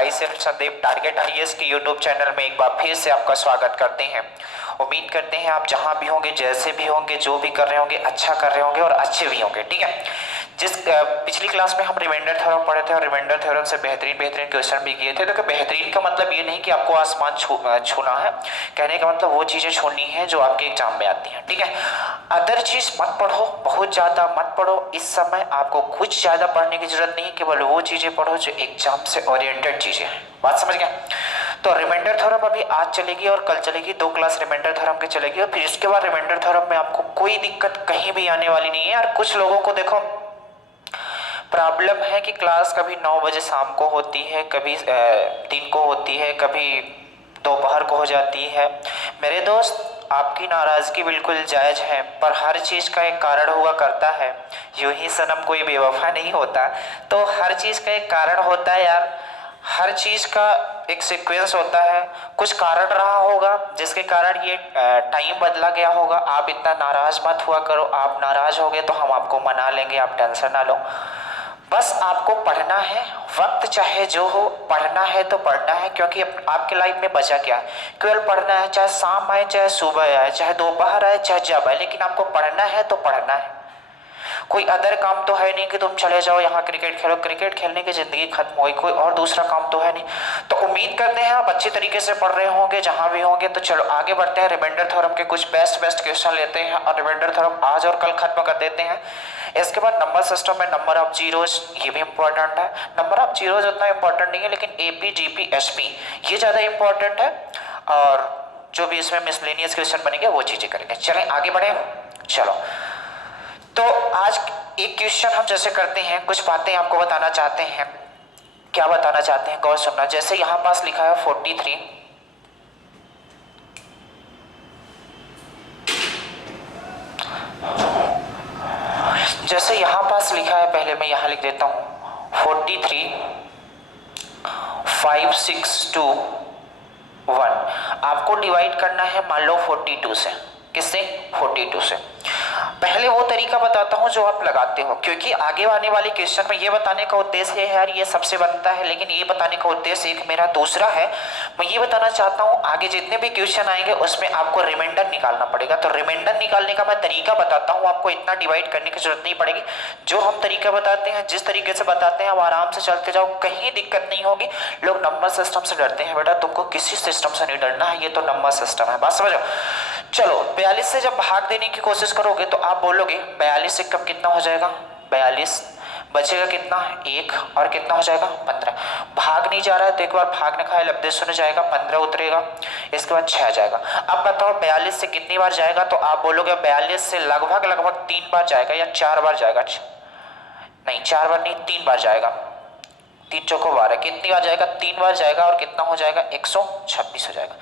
I self Sandeep target IAS के YouTube channel में एक बार फिर से आपका स्वागत करते हैं। उम्मीद करते हैं आप जहां भी होंगे, जैसे भी होंगे, जो भी कर रहे होंगे, अच्छा कर रहे होंगे और अच्छे भी होंगे। ठीक है, जिस पिछली क्लास में हम रिमाइंडर थ्योरम पढ़े थे और रिमाइंडर थ्योरम से बेहतरीन बेहतरीन क्वेश्चन भी किए थे। तो बेहतरीन का मतलब ये नहीं कि आपको आसमान छूना है, कहने का मतलब वो चीजें छोड़नी है जो आपके एग्जाम में आती हैं। ठीक है, अदर चीज मत पढ़ो, बहुत ज्यादा मत पढ़ो। इस समय आपको कुछ ज्यादा पढ़ने की जरूरत नहीं, केवल वो चीजें पढ़ो जो एग्जाम से ओरिएंटेड चीजें हैं। बात समझ गए? तो रिमाइंडर थ्योरम अभी आज चलेगी और कल चलेगी, 2 क्लास रिमाइंडर थ्योरम की चलेगी और फिर इसके बाद रिमाइंडर थ्योरम में आपको कोई दिक्कत कहीं भी आने वाली नहीं है। और कुछ लोगों को देखो प्रॉब्लम है कि क्लास कभी 9 बजे शाम को होती है, कभी दिन को होती है, कभी दोपहर को हो जाती है। मेरे दोस्त, आपकी नाराजगी बिल्कुल जायज है, पर हर चीज का एक कारण हुआ करता है। यूं ही सनम कोई बेवफा नहीं होता, तो हर चीज का एक कारण होता है यार। हर चीज का एक सीक्वेंस होता है, कुछ कारण रहा होगा जिसके कारण ये टाइम बदला गया होगा। आप इतना नाराज मत हुआ करो, आप नाराज हो गए तो हम आपको मना लेंगे, आप टेंशन ना लो। बस आपको पढ़ना है, वक्त चाहे जो हो, पढ़ना है तो पढ़ना है, क्योंकि आपके लाइफ में बचा क्या है? केवल पढ़ना है, चाहे शाम आए, चाहे सुबह आए, चाहे दोपहर आए, चाहे जब आए, लेकिन आपको पढ़ना है तो पढ़ना है। कोई अदर काम तो है नहीं कि तुम चले जाओ यहाँ क्रिकेट खेलो, क्रिकेट खेलने की जिंदगी खत्म हुई, कोई और दूसरा काम तो है नहीं। तो उम्मीद करते हैं आप अच्छी तरीके से पढ़ रहे होंगे जहां भी होंगे। तो चलो आगे बढ़ते हैं, रिमाइंडर थ्योरम के कुछ बेस्ट क्वेश्चन लेते हैं और रिमाइंडर थ्योरम आज और कल खत्म कर देते हैं। इसके बाद नंबर सिस्टम में नंबर ऑफ जीरोज, ये भी इंपॉर्टेंट है। नंबर ऑफ जीरोज उतना इंपॉर्टेंट नहीं है, लेकिन एपी जीपी एसपी ये ज्यादा इंपॉर्टेंट है। और जो भी इसमें मिसलेनियस क्वेश्चन बनेंगे वो चीजें करेंगे। चलें आगे बढ़े। चलो, तो आज एक क्वेश्चन हम जैसे करते हैं, कुछ बातें आपको बताना चाहते हैं। क्या बताना चाहते हैं, गौर सुनना। जैसे यहां पास लिखा है 43, जैसे यहां पास लिखा है, पहले मैं यहां लिख देता हूं 43 5 6 2 1। आपको डिवाइड करना है मान लो 42 से। किससे? 42 से। पहले वो तरीका बताता हूं जो आप लगाते हो, क्योंकि आगे आने वाले क्वेश्चन में ये बताने का उद्देश्य है यार, ये सबसे बनता है, लेकिन ये बताने का उद्देश्य एक मेरा दूसरा है। मैं ये बताना चाहता हूं आगे जितने भी क्वेश्चन आएंगे उसमें आपको रिमाइंडर निकालना पड़ेगा। तो रिमाइंडर निकालने का मैं तरीका बताता हूं, आपको इतना डिवाइड करने की जरूरत नहीं पड़ेगी। जो हम तरीका बताते हैं, जिस तरीके से बताते हैं, आप आराम से चलते जाओ, कहीं दिक्कत नहीं होगी। लोग नंबर सिस्टम से डरते हैं, बेटा तुमको किसी सिस्टम से नहीं डरना है, ये तो नंबर सिस्टम है। बात समझो। चलो 42 से जब भाग देने की कोशिश करोगे तो आप बोलोगे 42 से कम कितना हो जाएगा? 42 बचेगा कितना? 1 और कितना हो जाएगा? 15। भाग नहीं जा रहा है तो एक बार भाग न खाए लब्धे सुन जाएगा, 15 उतरेगा, इसके बाद 6 जाएगा। अब बताओ 42 से कितनी बार जाएगा? तो आप बोलोगे 42 से लगभग 3 बार जाएगा या 4 बार जाएगा। नहीं, 4 बार नहीं, 3 बार जाएगा। 3 चौको 12, कितनी बार जाएगा? 3 बार जाएगा और कितना हो जाएगा? 126 हो जाएगा।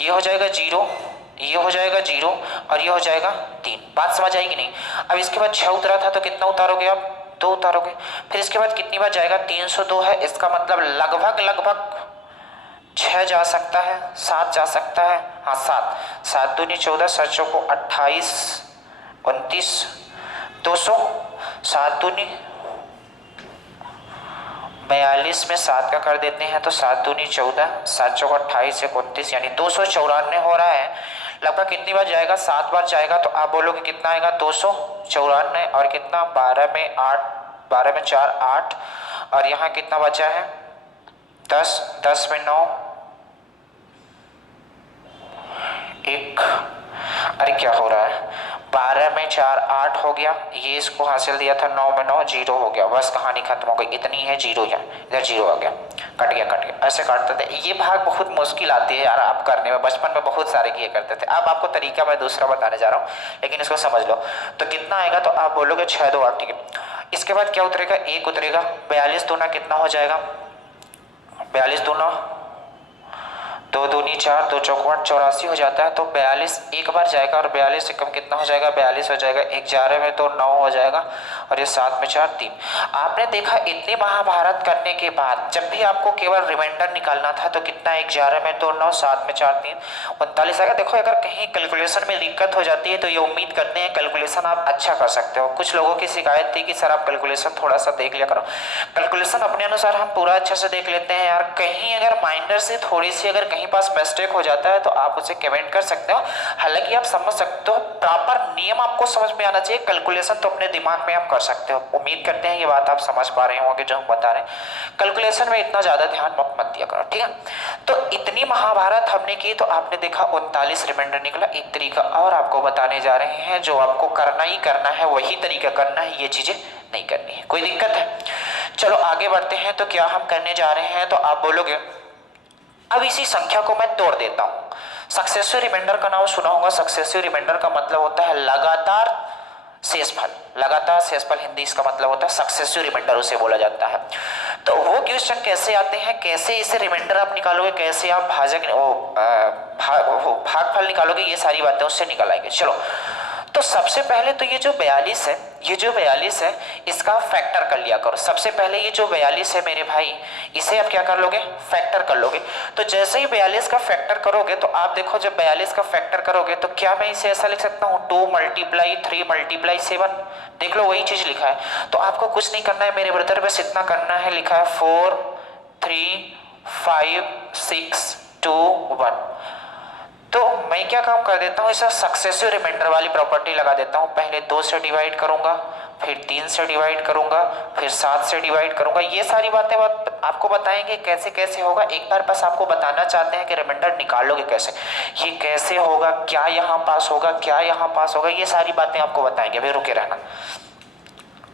ये हो जाएगा 0, ये हो जाएगा 0 और ये हो जाएगा 3। बात समझ आएगी नहीं? अब इसके बाद 6 उतरा था तो कितना उतारोगे आप? 2 उतारोगे। फिर इसके बाद कितनी बार जाएगा? 302 है, इसका मतलब लगभग 6 जा सकता है, 7 जा सकता है। हाँ 7, 7 दूनी 14, 7 चौको 28, 29, 200, 7 दूनी 42 में 7 का कर देते हैं तो 7 दूनी 14, 7 चौका 28, 29, यानी 294 हो रहा है। लगभग कितनी बार जाएगा? 7 बार जाएगा। तो आप बोलोगे कितना आएगा? 294 और कितना? 12 में 8, 12 में 4 8 और यहाँ कितना बचा है? 10, 10 में 9 1। अरे क्या हो रहा है? 12 में 4 8 हो गया, ये इसको हासिल दिया था, 9 में 9 0 हो गया, बस कहानी खत्म हो गई। इतनी है 0, या इधर 0 आ गया, कट गया। ऐसे काटते थे। ये भाग बहुत मुश्किल आती है यार आप करने में, बचपन में बहुत सारे किए करते थे। अब आपको तरीका मैं दूसरा बताने जा रहा हूँ, लेकिन इसको समझ लो। तो कितना आएगा? तो आप बोलोगे 6 2 8, ठीक है। इसके बाद क्या उतरेगा? 1 उतरेगा। 42 दूना कितना हो जाएगा? 42 दूना दो दूनी 4, दो चौक 8, 84 हो जाता है। तो 42 एक बार जाएगा और 42 से कम कितना हो जाएगा, 42 हो जाएगा। 11 में तो 9 हो जाएगा और ये 7 में 4 3। आपने देखा इतनी महाभारत करने के बाद जब भी आपको केवल रिमाइंडर निकालना था तो कितना, 11 में तो 9, 7 में 4 3 39 आएगा। देखो अगर कहीं कैलकुलेशन में दिक्कत हो जाती है तो ये उम्मीद करते हैं कैलकुलेशन आप अच्छा कर सकते हो। कुछ लोगों की शिकायत थी कि सर आप कैलकुलेशन थोड़ा सा देख लिया करो। कैलकुलेशन अपने अनुसार हम पूरा अच्छे से देख लेते हैं यार। कहीं अगर माइनर से थोड़ी सी अगर कहीं पास मिस्टेक हो जाता है तो आप उसे कमेंट कर सकते हो। हालांकि आप समझ सकते हो, प्रॉपर नियम आपको समझ में आना चाहिए। कैलकुलेशन तो अपने दिमाग में आप कर सकते हो। उम्मीद करते हैं ये बात आप समझ पा रहे होंगे जो हम बता रहे हैं। कैलकुलेशन में इतना ज्यादा ध्यान मत दिया करो, ठीक है। तो इतनी महाभारत हमने की तो आपने देखा 39 रिमाइंडर निकला। एक तरीका और आपको बताने जा रहे हैं, जो आपको करना ही करना है वही तरीका करना है, ये चीजें नहीं करनी है। कोई दिक्कत है? चलो आगे बढ़ते हैं। तो क्या हम करने जा रहे हैं, तो आप बोलोगे अब इसी संख्या को मैं तोड़ देता हूं। सक्सेसिव रिमाइंडर का नाम सुना होगा। सक्सेसिव रिमाइंडर का मतलब होता है लगातार शेषफल। लगातार शेषफल हिंदी इसका मतलब होता है सक्सेसिव रिमाइंडर उसे बोला जाता है। तो वो क्वेश्चन कैसे आते हैं, कैसे इसे रिमाइंडर आप निकालोगे, कैसे आप भागफल निकालोगे, ये सारी बातें उससे निकल आएंगे। चलो तो सबसे पहले तो ये जो 42 है, ये जो 42 है इसका फैक्टर कर लिया करो। सबसे पहले ये जो 42 है मेरे भाई, इसे आप क्या कर लोगे, फैक्टर कर लोगे। तो जैसे ही 42 का फैक्टर करोगे तो आप देखो जब 42 का फैक्टर करोगे तो क्या मैं इसे ऐसा लिख सकता हूँ 2 × 3 × 7। देख लो वही चीज लिखा है। तो आपको कुछ नहीं करना है मेरे ब्रदर, बस इतना करना है, लिखा है 4 3 5 6 2 1। तो मैं क्या काम कर देता हूँ, इसे सक्सेसिव रिमाइंडर वाली प्रॉपर्टी लगा देता हूँ। पहले 2 से डिवाइड करूंगा, फिर 3 से डिवाइड करूंगा, फिर 7 से डिवाइड करूंगा। ये सारी बातें आपको बताएंगे कैसे कैसे होगा। एक बार बस आपको बताना चाहते हैं कि रिमाइंडर निकालोगे कैसे, ये कैसे होगा, क्या यहाँ पास होगा, क्या यहाँ पास होगा, ये सारी बातें आपको बताएंगे। अभी रुके रहना।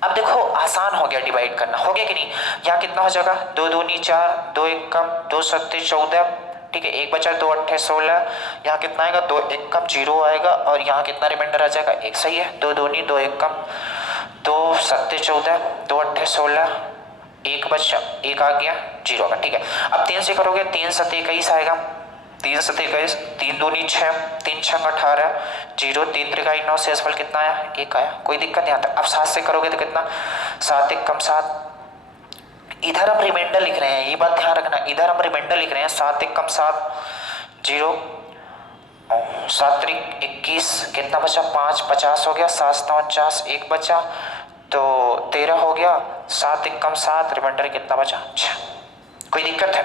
अब देखो आसान हो गया डिवाइड करना, हो गया कि नहीं। यहाँ कितना हो जाएगा, 2 दूनी 4, 2 1 कम, 2 सत्ते 14, ठीक है। एक बचा 2 8 16। यहाँ कितना आएगा, 2 1 कम 0 आएगा और यहाँ कितना रिमाइंडर आ जाएगा, 1। सही है। 2 दूनी 2 1 कम, 2 सत्ते 14, 2 8 16, 1 बचा, 1 आ गया, 0 आएगा, ठीक है। अब 3 से करोगे, 3 सत्ते 21 आएगा, 3 सत्ते 21, 3 दूनी 6, 3 6 18, 0, 3 त्रिकाई 9, शेषफल कितना आया, 1 आया। कोई दिक्कत नहीं आता। अब 7 से करोगे तो कितना, 7 1 कम 7। इधर हम रिमाइंडर लिख रहे हैं, ये बात ध्यान रखना, इधर हम रिमाइंडर लिख रहे हैं। 7 1 कम 7, 0, 7 3 21, कितना बचा, 5 50 हो गया, 7 7 49, 1 बचा तो 13 हो गया, 7 1 कम 7, रिमाइंडर कितना बचा, 6। कोई दिक्कत है?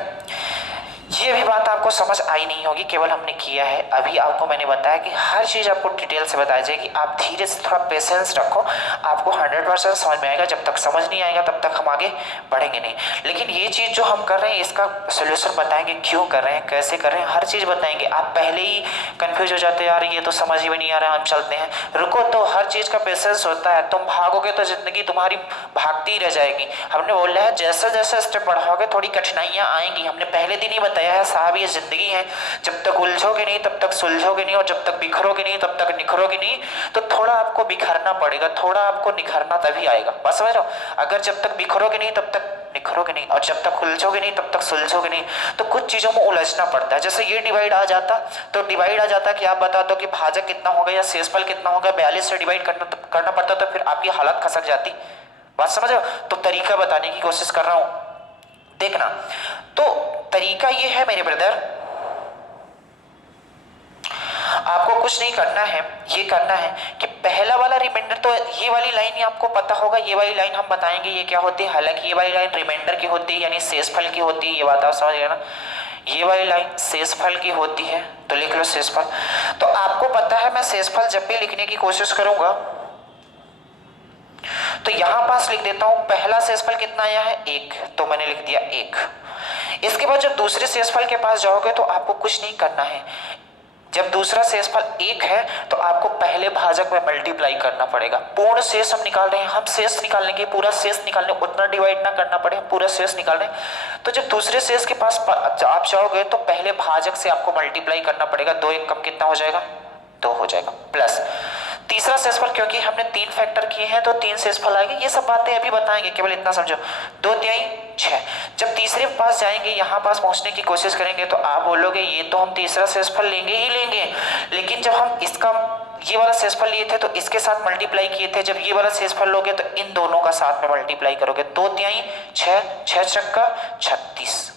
ये भी बात आपको समझ आई नहीं होगी, केवल हमने किया है। अभी आपको मैंने बताया कि हर चीज़ आपको डिटेल से बताई जाएगी। आप धीरे से थोड़ा पेशेंस रखो, आपको 100% समझ में आएगा। जब तक समझ नहीं आएगा तब तक हम आगे बढ़ेंगे नहीं। लेकिन ये चीज़ जो हम कर रहे हैं इसका सोल्यूशन बताएंगे, क्यों कर रहे हैं, कैसे कर रहे हैं, हर चीज़ बताएंगे। आप पहले ही कन्फ्यूज हो जाते हैं, यार ये तो समझ ही में नहीं आ रहा, हम चलते हैं। रुको, तो हर चीज़ का पेशेंस होता है। तुम भागोगे तो जिंदगी तुम्हारी भागती रह जाएगी। हमने बोला है जैसे जैसे स्टेप बढ़ाओगे थोड़ी कठिनाइयाँ आएंगी। हमने पहले दिन ही बताया है साहब, ये जिंदगी है, जब तक उलझोगे नहीं तब तक सुलझोगे नहीं, और जब तक बिखरोगे नहीं तब तक निखरोगे नहीं। तो थोड़ा आपको बिखरना पड़ेगा, थोड़ा आपको निखरना तभी आएगा। बस समझ रहे हो? अगर जब तक बिखरोगे नहीं तब तक निखरोगे नहीं, और जब तक उलझोगे नहीं तब तक सुलझोगे नहीं। तो कुछ चीजों में उलझना पड़ता है। जैसे ये डिवाइड आ जाता तो डिवाइड आ जाता कि आप बता दो कि भाजक कितना होगा या शेषफल कितना होगा, 42 से डिवाइड करना पड़ता, तो फिर आपकी हालत खसक जाती। बात समझ रहे हो? तो तरीका बताने की कोशिश कर रहा हूं, देखना। तो तरीका ये है मेरे ब्रदर, आपको कुछ नहीं करना है, ये करना है कि पहला वाला रिमाइंडर, तो ये वाली लाइन ही आपको पता होगा, ये वाली लाइन हम बताएंगे ये क्या होती है। हालांकि ये वाली लाइन रिमाइंडर की होती है, यानी शेषफल की होती है, ये बात आप समझ गए ना। ये वाली लाइन शेषफल की होती है, तो लिख लो शेषफल। तो आपको पता है मैं शेषफल जब भी लिखने की कोशिश करूंगा तो यहां पास लिख देता हूं, पहला शेषफल कितना आया है, 1, तो मैंने लिख दिया 1। इसके बाद जब दूसरे शेषफल के पास जाओगे तो आपको कुछ नहीं करना है। जब दूसरा शेषफल 1 है तो आपको पहले भाजक में मल्टीप्लाई करना पड़ेगा। पूर्ण शेष हम निकाल रहे हैं, हम शेष निकालने के, पूरा शेष निकालने, उतना डिवाइड ना करना पड़े, पूरा शेष निकाल रहे हैं। तो जब दूसरे शेष के पास आप जाओगे तो पहले भाजक से आपको मल्टीप्लाई करना पड़ेगा। 2 1 कम कितना हो जाएगा, 2 हो जाएगा, प्लस तीसरा शेषफल, क्योंकि हमने 3 फैक्टर किए हैं तो 3 शेषफल आएंगे। ये सब बातें अभी बताएंगे, केवल इतना समझो। 2 तिहाई 6। जब तीसरे पास जाएंगे, यहाँ पास पहुंचने की कोशिश करेंगे तो आप बोलोगे ये तो हम तीसरा शेषफल लेंगे ही लेंगे, लेकिन जब हम इसका ये वाला शेषफल लिए थे तो इसके साथ मल्टीप्लाई किए थे, जब ये वाला शेषफल लोगे तो इन दोनों का साथ में मल्टीप्लाई करोगे। 2 तिहाई 6, 6 छक्का 36।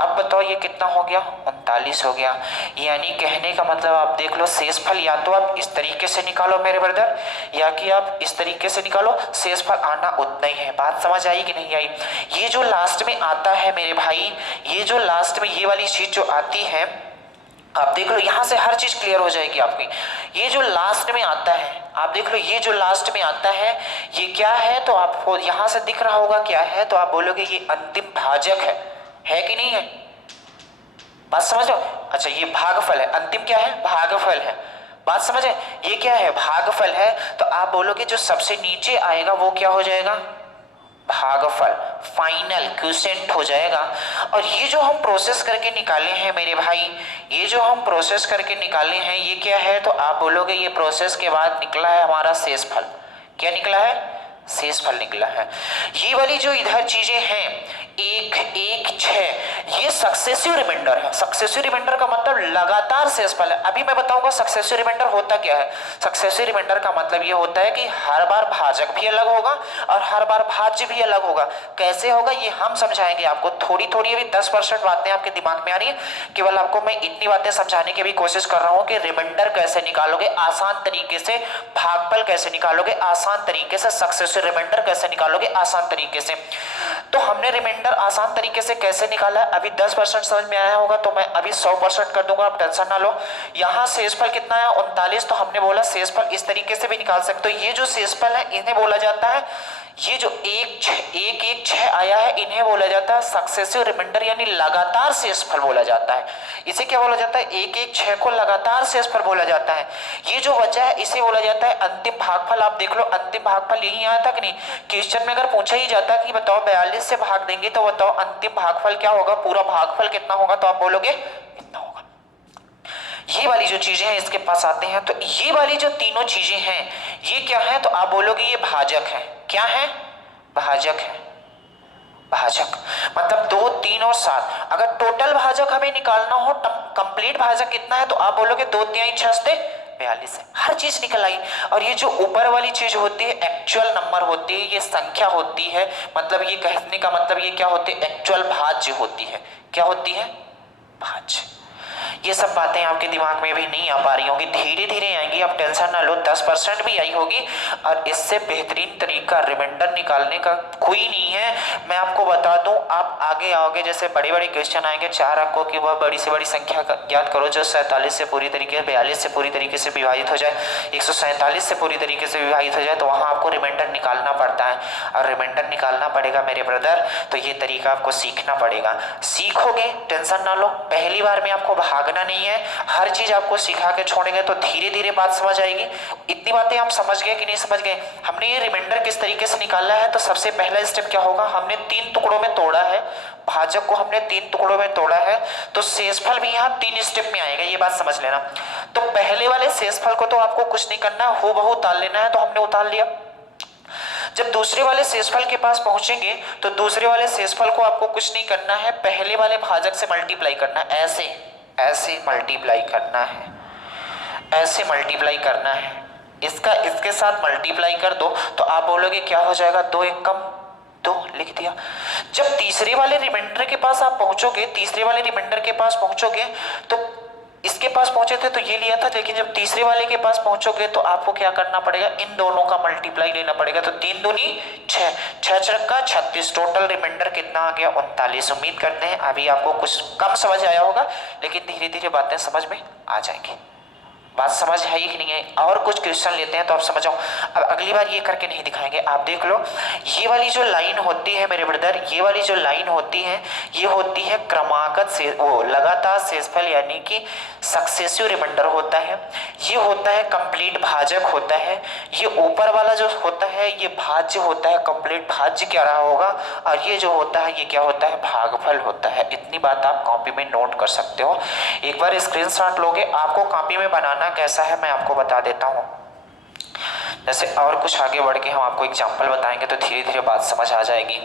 अब बताओ ये कितना हो गया, 39 हो गया। यानी कहने का मतलब आप देख लो, शेषफल या तो आप इस तरीके से निकालो मेरे ब्रदर, या कि आप इस तरीके से निकालो, शेषफल आना उतना ही है। बात समझ आई कि नहीं आई? ये जो लास्ट में आता है मेरे भाई, ये जो लास्ट में ये वाली चीज जो आती है, आप देख लो यहां से हर चीज क्लियर हो जाएगी आपकी। ये जो लास्ट में आता है, आप देख लो ये जो लास्ट में आता है ये क्या है, तो आपको यहां से दिख रहा होगा क्या है, तो आप बोलोगे ये अंतिम भाजक है कि नहीं है? बात समझ लो। अच्छा ये भागफल है, अंतिम क्या है, भागफल है। बात समझे, ये क्या है, भागफल है। तो आप बोलोगे जो सबसे नीचे आएगा वो क्या हो जाएगा, भागफल, फाइनल क्वोशिएंट हो जाएगा। और ये जो हम प्रोसेस करके निकाले हैं मेरे भाई, ये जो हम प्रोसेस करके निकाले हैं ये क्या है, तो आप बोलोगे ये प्रोसेस के बाद निकला है हमारा शेषफल। क्या निकला है, शेषफल निकला है। ये वाली जो इधर चीजें हैं 1, 1, 6, ये सक्सेसिव रिमाइंडर है। सक्सेसिव रिमाइंडर का मतलब लगातार शेषफल है। अभी मैं बताऊंगा सक्सेसिव रिमाइंडर होता क्या है। सक्सेसिव रिमाइंडर का मतलब ये होता है कि हर बार भाजक भी अलग होगा और हर बार भाज्य भी अलग होगा। कैसे होगा ये हम समझाएंगे आपको। थोड़ी थोड़ी अभी 10% बातें आपके दिमाग में आ रही है, केवल आपको मैं इतनी बातें समझाने की भी कोशिश कर रहा हूँ कि रिमाइंडर कैसे निकालोगे आसान तरीके से, भागफल कैसे निकालोगे आसान तरीके से, सक्सेसिव रिमाइंडर कैसे निकालोगे आसान तरीके से। तो हमने रिमाइंडर आसान तरीके से कैसे निकाला है, अभी 10% समझ में आया होगा, तो मैं अभी 100% कर दूंगा, आप टेंशन ना लो। यहाँ शेषफल कितना है, 39। तो हमने बोला शेषफल इस तरीके से भी निकाल सकते हो। ये जो शेषफल है इन्हें बोला जाता है, ये जो 1, 1, 6 आया है इन्हें बोला जाता है सक्सेसिव रिमाइंडर, यानी लगातार शेषफल बोला जाता है। इसे क्या बोला जाता है, 1, 1, 6 को लगातार शेषफल बोला जाता है। ये जो बचा है इसे बोला जाता है अंतिम भागफल। आप देख लो अंतिम भागफल यही आया था कि नहीं। क्वेश्चन में अगर पूछा ही जाता कि बताओ 42 से भाग देंगे तो बताओ अंतिम भागफल क्या होगा, पूरा भागफल कितना होगा, तो आप बोलोगे इतना होगा। ये वाली जो चीजें हैं इसके पास आते हैं, तो ये वाली जो तीनों चीजें हैं ये क्या है, तो आप बोलोगे ये भाजक है। क्या है, भाजक है। भाजक मतलब 2, 3 और 7। अगर टोटल भाजक हमें निकालना हो, कंप्लीट भाजक कितना है, तो आप बोलोगे 2 तिहाई 6 से 42 है। हर चीज निकल आई। और ये जो ऊपर वाली चीज होती है एक्चुअल नंबर होती है, ये संख्या होती है, मतलब ये कहने का मतलब ये क्या होती है, एक्चुअल भाज्य होती है। क्या होती है, भाज्य। ये सब बातें आपके दिमाग में भी नहीं आ पा रही होंगी, धीरे धीरे आएंगी, आप टेंशन ना लो। 10% भी आई होगी और इससे बेहतरीन तरीका रिमाइंडर निकालने का कोई नहीं है। मैं आपको बता दूं, आप आगे आओगे जैसे बड़े बड़े क्वेश्चन आएंगे 4 अंकों की, वह बड़ी से बड़ी संख्या याद करो जो 47 से पूरी तरीके से, 42 से पूरी तरीके से विभाजित हो जाए, 147 से पूरी तरीके से विभाजित हो जाए, तो वहां आपको रिमाइंडर निकालना पड़ता है। और रिमाइंडर निकालना पड़ेगा मेरे ब्रदर, तो ये तरीका आपको सीखना पड़ेगा। सीखोगे, टेंशन ना लो, पहली बार में आपको भागना नहीं है। हर चीज आपको सिखा के छोड़ेंगे तो धीरे धीरे बात समझ आएगी। इतनी बातें हम समझ गए कि नहीं समझ गए। हमने ये रिमाइंडर किस तरीके से निकाला है, तो सबसे पहला स्टेप क्या होगा, हमने 3 टुकड़ों में तोड़ा है भाजक को, हमने 3 टुकड़ों में तोड़ा है, तो शेषफल भी यहाँ 3 स्टेप में आएगा, ये बात समझ लेना। तो पहले वाले शेषफल को तो आपको कुछ नहीं करना, हूबहू उतार लेना है, तो हमने उतार लिया। जब दूसरे वाले शेषफल के पास पहुंचेंगे तो दूसरे वाले शेषफल को आपको कुछ नहीं करना है, पहले वाले भाजक से मल्टीप्लाई करना है। ऐसे मल्टीप्लाई करना है, ऐसे मल्टीप्लाई करना है। इसका इसके साथ मल्टीप्लाई कर दो तो आप बोलोगे क्या हो जाएगा, 2 1 कम 2 लिख दिया। जब तीसरे वाले रिमाइंडर के पास आप पहुंचोगे, तीसरे वाले रिमाइंडर के पास पहुंचोगे तो इसके पास पहुंचे थे तो ये लिया था, लेकिन जब तीसरे वाले के पास पहुंचोगे तो आपको क्या करना पड़ेगा, इन दोनों का मल्टीप्लाई लेना पड़ेगा। तो 3 दूनी 6, 6 छक्का 36, टोटल रिमाइंडर कितना आ गया, 39। उम्मीद करते हैं अभी आपको कुछ कम समझ आया होगा, लेकिन धीरे धीरे बातें समझ में आ जाएंगी। बात समझ है कि नहीं है। और कुछ क्वेश्चन लेते हैं तो आप समझ आओ। अब अगली बार ये करके नहीं दिखाएंगे, आप देख लो। ये वाली जो लाइन होती है मेरे ब्रदर, ये वाली जो लाइन होती है ये होती है क्रमागत से वो लगातार शेषफल, यानी कि सक्सेसिव रिमाइंडर होता है। ये होता है कंप्लीट भाजक होता है। ये ऊपर वाला जो होता है ये भाज्य होता है, कंप्लीट भाज्य क्या रहा होगा। और ये जो होता है ये क्या होता है, भागफल होता है। इतनी बात आप कॉपी में नोट कर सकते हो। एक बार स्क्रीनशॉट लोगे, आपको कॉपी में बनाना कैसा है मैं आपको बता देता हूँ। जैसे और कुछ आगे बढ़ के हम आपको एग्जाम्पल बताएंगे तो धीरे धीरे बात समझ आ जाएगी।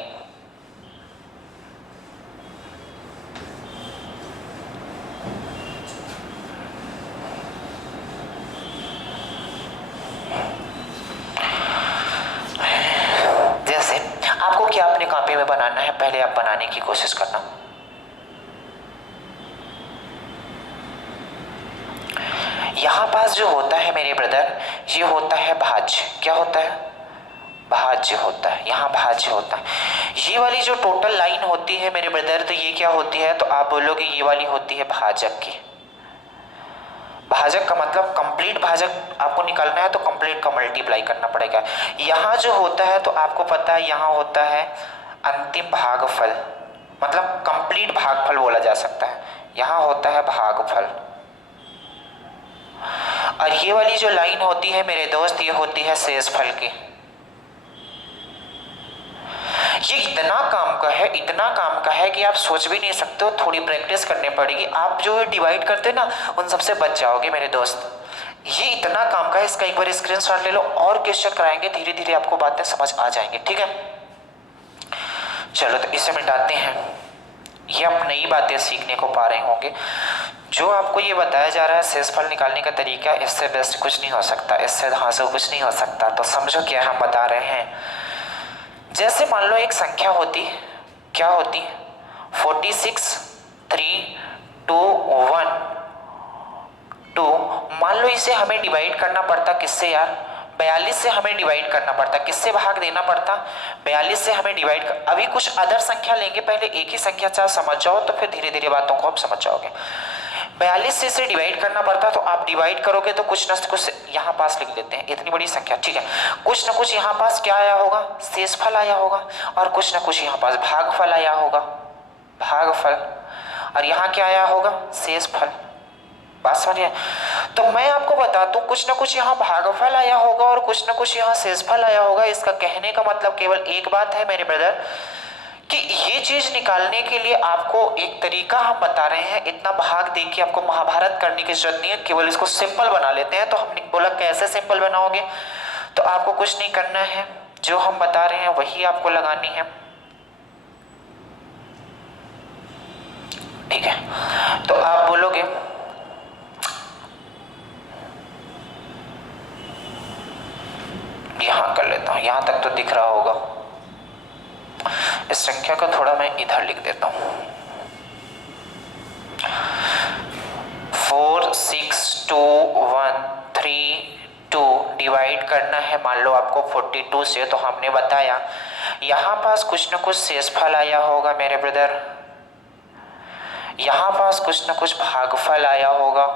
जैसे आपको क्या अपने कॉपी में बनाना है, पहले आप बनाने की कोशिश करना। यहां पास जो होता है मेरे ब्रदर, ये होता है भाज्य। क्या होता है? भाज्य होता है। यहाँ भाज्य होता है। ये वाली जो टोटल लाइन होती है मेरे ब्रदर, तो ये क्या होती है? तो आप बोलोगे ये वाली होती है भाजक की। भाजक का मतलब कंप्लीट भाजक आपको निकालना है तो कंप्लीट का मल्टीप्लाई करना पड़ेगा। यहाँ जो होता है तो आपको पता है यहाँ होता है अंतिम भागफल, मतलब कंप्लीट भागफल बोला जा सकता है। यहाँ होता है भागफल। और ये वाली जो लाइन होती है मेरे दोस्त, ये होती है शेषफल की। ये इतना काम का है, इतना काम का है कि आप सोच भी नहीं सकते हो। थोड़ी प्रैक्टिस करनी पड़ेगी। आप जो डिवाइड करते हैं ना, उन सबसे बच जाओगे मेरे दोस्त। ये इतना काम का है, इसका एक बार स्क्रीनशॉट ले लो और क्वेश्चन कराएंगे, धीरे धीरे आपको बातें समझ आ जाएंगी। ठीक है, चलो तो इसे मिटाते हैं। ये आप नई बातें सीखने को पा रहे होंगे। जो आपको ये बताया जा रहा है शेषफल निकालने का तरीका, इससे बेस्ट कुछ नहीं हो सकता, इससे धांसू कुछ नहीं हो सकता। तो समझो क्या हम बता रहे हैं। जैसे मान लो एक संख्या होती, क्या होती? 46 3 2 1 2। मान लो इसे हमें डिवाइड करना पड़ता किससे यार? 42 से हमें डिवाइड करना पड़ता। किससे भाग देना पड़ता? 42 से हमें डिवाइड कर। अभी कुछ अदर संख्या लेंगे, पहले एक ही संख्या चाहे समझ जाओ तो फिर धीरे धीरे बातों को आप समझ जाओगे। 42 से इसे डिवाइड करना पड़ता, तो आप डिवाइड करोगे तो कुछ न कुछ यहाँ पास लिख लेते हैं, इतनी बड़ी संख्या। ठीक है, कुछ न कुछ यहाँ पास क्या आया होगा? शेषफल आया होगा। और कुछ न कुछ यहाँ पास भागफल आया होगा, भागफल। और यहाँ क्या आया होगा? शेषफल। बात समझिए। तो मैं आपको बता दूं, कुछ ना कुछ यहाँ भागफल आया होगा और कुछ ना कुछ यहाँ शेषफल आया होगा। इसका कहने का मतलब केवल एक बात है मेरे ब्रदर, कि ये चीज निकालने के लिए आपको एक तरीका हम बता रहे हैं। इतना भाग देख के आपको महाभारत करने की जरूरत नहीं है, केवल इसको सिंपल बना लेते हैं। तो हमने बोला कैसे सिंपल बनाओगे? तो आपको कुछ नहीं करना है, जो हम बता रहे हैं वही आपको लगानी है। ठीक है, तो आप बोलोगे यहां कर लेता हूं, यहां तक तो दिख रहा होगा। इस संख्या को थोड़ा मैं इधर लिख देता हूं। 4 6 2 1 3 2 डिवाइड करना है मान लो आपको 42 से। तो हमने बताया यहां पास कुछ न कुछ शेषफल आया होगा मेरे ब्रदर, यहां पास कुछ न कुछ भागफल आया होगा।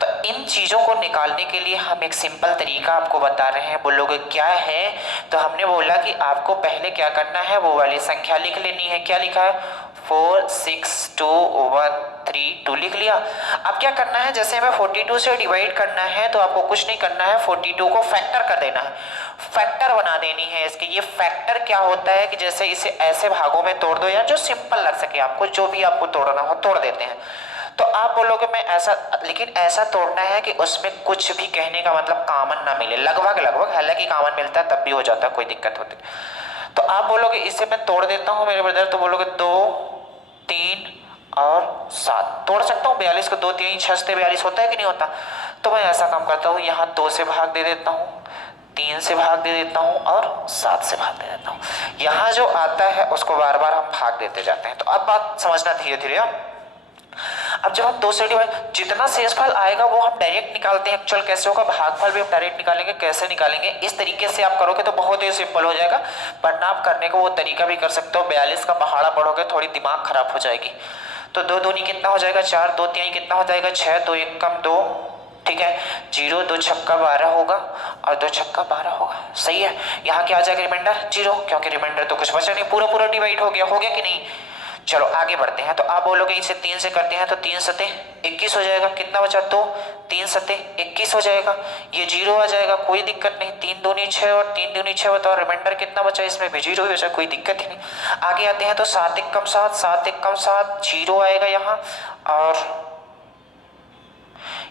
तो इन चीजों को निकालने के लिए हम एक सिंपल तरीका आपको बता रहे हैं। बोलोगे क्या है? तो हमने बोला कि आपको पहले क्या करना है, वो वाली संख्या लिख लेनी है। क्या लिखा है? 4 6 2 1 3 2 लिख लिया। अब क्या करना है, जैसे हमें 42 से डिवाइड करना है तो आपको कुछ नहीं करना है, 42 को फैक्टर कर देना है, फैक्टर बना देनी है इसके। ये फैक्टर क्या होता है कि जैसे इसे ऐसे भागों में तोड़ दो, या जो सिंपल लग सके आपको, जो भी आपको तोड़ना हो तोड़ देते हैं। तो आप बोलोगे मैं ऐसा, लेकिन ऐसा तोड़ना है कि उसमें कुछ भी कहने का मतलब कॉमन ना मिले। लगभग लगभग, हालांकि कॉमन मिलता है तब भी हो जाता है, कोई दिक्कत होती। तो आप बोलोगे इसे मैं तोड़ देता हूं मेरे ब्रदर। तो बोलोगे 2 3 और 7 तोड़ सकता हूँ। 42 को 2 3 6 से 42 होता है कि नहीं होता? तो मैं ऐसा काम करता हूँ, यहाँ 2 से भाग दे देता हूँ, 3 से भाग दे देता हूँ और 7 से भाग दे देता हूँ। यहाँ जो आता है उसको बार बार हम भाग देते जाते हैं। तो अब बात समझना धीरे धीरे। अब जब हम 2 से डिवाइड, जितना शेषफल आएगा वो हम डायरेक्ट निकालते हैं। एक्चुअल कैसे होगा, भागफल भी हम डायरेक्ट निकालेंगे। कैसे निकालेंगे? इस तरीके से आप करोगे तो बहुत ही सिंपल हो जाएगा, वरना आप करने को वो तरीका भी कर सकते हो। 42 का पहाड़ा पढ़ोगे थोड़ी दिमाग खराब हो जाएगी। तो 2 दूनी कितना हो जाएगा? 4, 2 तिहाई कितना हो जाएगा? 6, 2 1 कम 2, ठीक है। 0 2 छक्का 12 होगा और 2 छक्का 12 होगा, सही है। यहाँ क्या आ जाएगा? रिमाइंडर 0, क्योंकि रिमाइंडर तो कुछ बचा नहीं, पूरा पूरा डिवाइड हो गया कि नहीं? चलो आगे बढ़ते हैं। तो आप बोलोगे इसे 3 से करते हैं तो 3 सते 21 हो जाएगा। कितना बचा? 2, 3 सते 21 हो जाएगा। ये 0 आ जाएगा, कोई दिक्कत नहीं। 3 दूनी 6 और 3 दूनी 6 बताओ, रिमाइंडर कितना बचा? इसमें भी 0 ही बचा, कोई दिक्कत ही नहीं। आगे आते हैं तो 7 1 कम 7, 7 1 कम 7, 0 आएगा यहाँ। और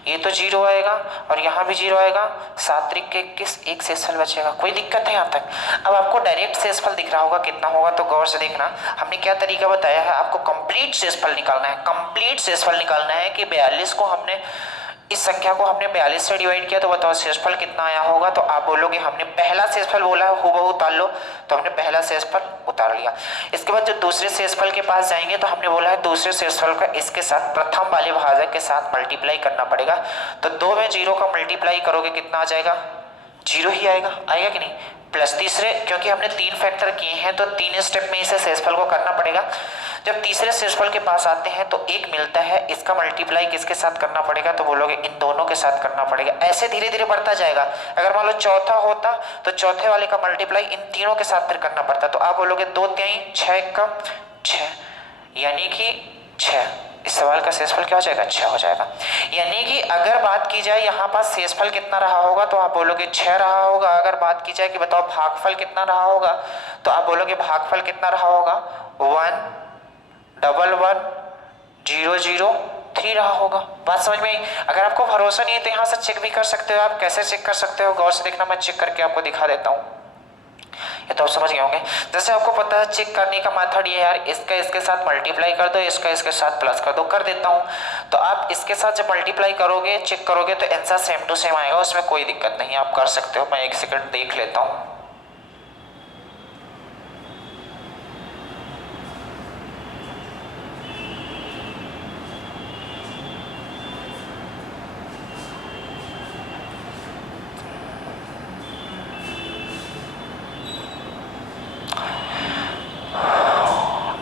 ये तो 0 आएगा और यहाँ भी 0 आएगा, 7 त्रिक के 21, एक शेषफल बचेगा। कोई दिक्कत है यहाँ तक? अब आपको डायरेक्ट शेषफल दिख रहा होगा कितना होगा, तो गौर से देखना हमने क्या तरीका बताया है, आपको कंप्लीट शेषफल निकालना है। कंप्लीट शेषफल निकालना है कि 42 को हमने, इस संख्या को हमने 42 से डिवाइड किया, तो बताओ शेषफल कितना आया होगा। तो आप बोलोगे हमने पहला शेषफल बोला है, हूबहू उतार लो, तो हमने पहला शेषफल उतार लिया। इसके बाद जब दूसरे शेषफल के पास जाएंगे तो हमने बोला है दूसरे शेषफल का इसके साथ प्रथम वाले भाजक के साथ मल्टीप्लाई करना पड़ेगा। तो 2 में 0 का मल्टीप्लाई करोगे कितना आ जाएगा, 0 ही आएगा, आएगा कि नहीं। प्लस तीसरे, क्योंकि हमने 3 फैक्टर किए हैं तो 3 स्टेप में इसे शेषफल को करना पड़ेगा। जब तीसरे शेषफल के पास आते हैं तो 1 मिलता है, इसका मल्टीप्लाई किसके साथ करना पड़ेगा, तो बोलोगे इन दोनों के साथ करना पड़ेगा। ऐसे धीरे धीरे बढ़ता जाएगा। अगर मान लो चौथा होता तो चौथे वाले का मल्टीप्लाई इन तीनों के साथ फिर करना पड़ता। तो आप बोलोगे 2 तिहाई 6 का 6, यानी कि 6, इस सवाल का शेषफल क्या हो जाएगा, 6 हो जाएगा। यानी कि अगर बात की जाए यहाँ पास शेषफल कितना रहा होगा, तो आप बोलोगे 6 रहा होगा। अगर बात की जाए कि बताओ भागफल कितना रहा होगा, तो आप बोलोगे भागफल कितना रहा होगा, 1110003 रहा होगा। बात समझ में आई? अगर आपको भरोसा नहीं है तो यहाँ से चेक भी कर सकते हो। आप कैसे चेक कर सकते हो, गौर से देखना, मैं चेक करके आपको दिखा देता हूँ। ये तो आप समझ गए होंगे। जैसे आपको पता है चेक करने का मेथड ये यार, इसका इसके साथ मल्टीप्लाई कर दो, इसका इसके साथ प्लस कर दो, कर देता हूँ। तो आप इसके साथ जब मल्टीप्लाई करोगे, चेक करोगे तो आंसर सेम टू सेम आएगा, उसमें कोई दिक्कत नहीं, आप कर सकते हो। मैं 1 सेकंड देख लेता हूँ।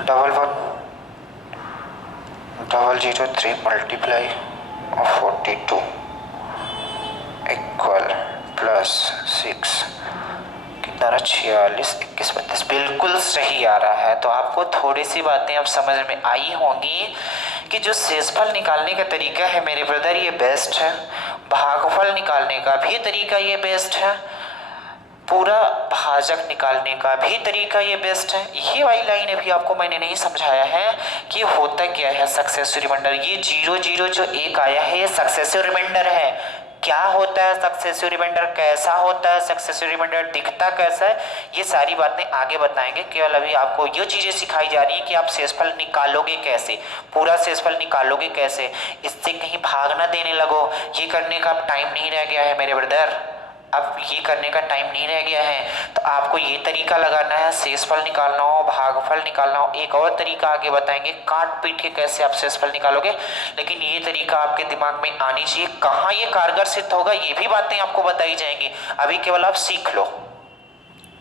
डबल 10003 मल्टीप्लाई 42 इक्वल प्लस 6 कितना रहा, 46 21 32, बिल्कुल सही आ रहा है। तो आपको थोड़ी सी बातें अब समझ में आई होंगी कि जो शेषफल निकालने का तरीका है मेरे ब्रदर ये बेस्ट है, भागफल निकालने का भी तरीका ये बेस्ट है, पूरा भाजक निकालने का भी तरीका ये बेस्ट है। ये वाली लाइन अभी आपको मैंने नहीं समझाया है कि होता क्या है सक्सेसिव रिमाइंडर। ये 0 0 जो 1 आया है ये सक्सेसिव रिमाइंडर है। क्या होता है सक्सेसिव रिमाइंडर, कैसा होता है सक्सेसिव रिमाइंडर, दिखता कैसा है, ये सारी बातें आगे बताएंगे। केवल अभी आपको ये चीजें सिखाई जा रही है कि आप शेषफल निकालोगे कैसे, पूरा शेषफल निकालोगे कैसे, इससे कहीं भाग ना देने लगो। ये करने का अब टाइम नहीं रह गया है मेरे ब्रदर, अब ये करने का टाइम नहीं रह गया है। तो आपको ये तरीका लगाना है, शेषफल निकालना हो, भागफल निकालना हो। एक और तरीका आगे बताएंगे काट पीट के कैसे आप शेषफल निकालोगे, लेकिन ये तरीका आपके दिमाग में आनी चाहिए। कहाँ ये कारगर सिद्ध होगा ये भी बातें आपको बताई जाएंगी, अभी केवल आप सीख लो,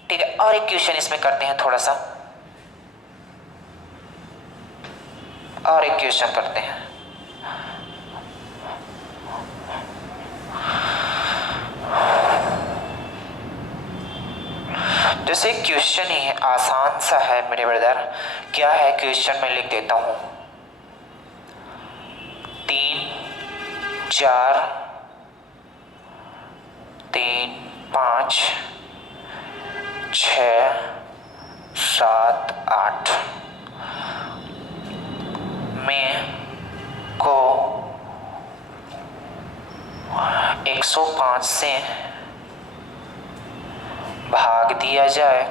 ठीक है। और एक क्वेश्चन इसमें करते हैं थोड़ा सा, और एक क्वेश्चन करते हैं। जैसे क्वेश्चन ही है, आसान सा है मेरे ब्रदर। क्या है क्वेश्चन, मैं लिख देता हूं। 3 4 3 5 6 7 8 में को 105 से भाग दिया जाए